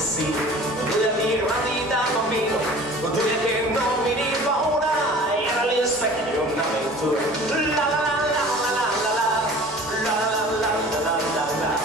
assassino, lui a dirmi da bambino, lui che non mi di paura, era lì specchio di un'avventura. La la la la la la la la la la la la la la.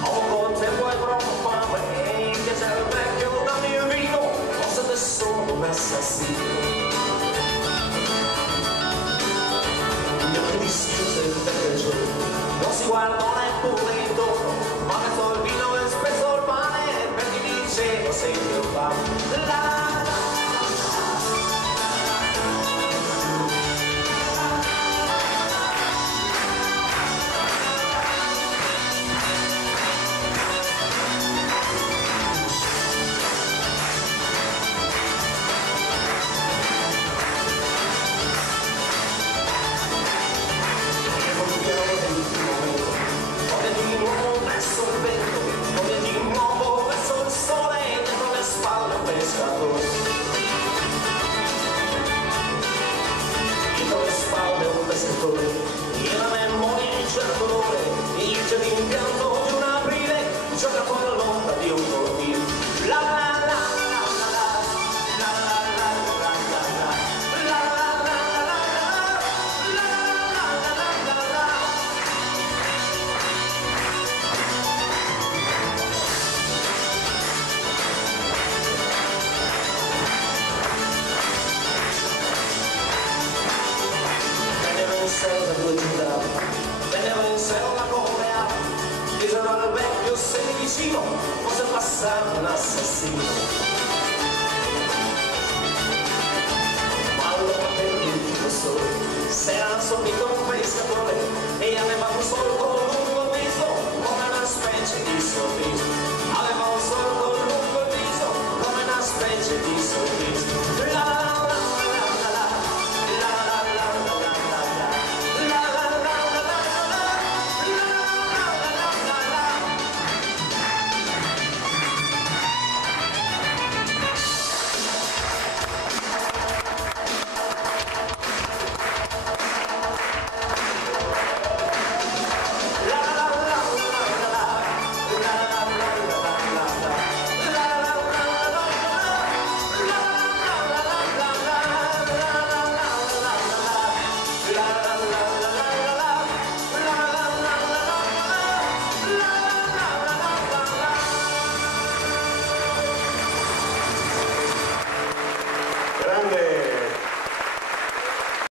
Ho tempo e troppo fame, che c'è il vecchio da mio vino, forse adesso sono un assassino. Gli occhi dischiuse il vecchio giorno, non si guardò neppure intorno, ma mettò il vino e spesso il pane, per chi dicevo sei mio padre.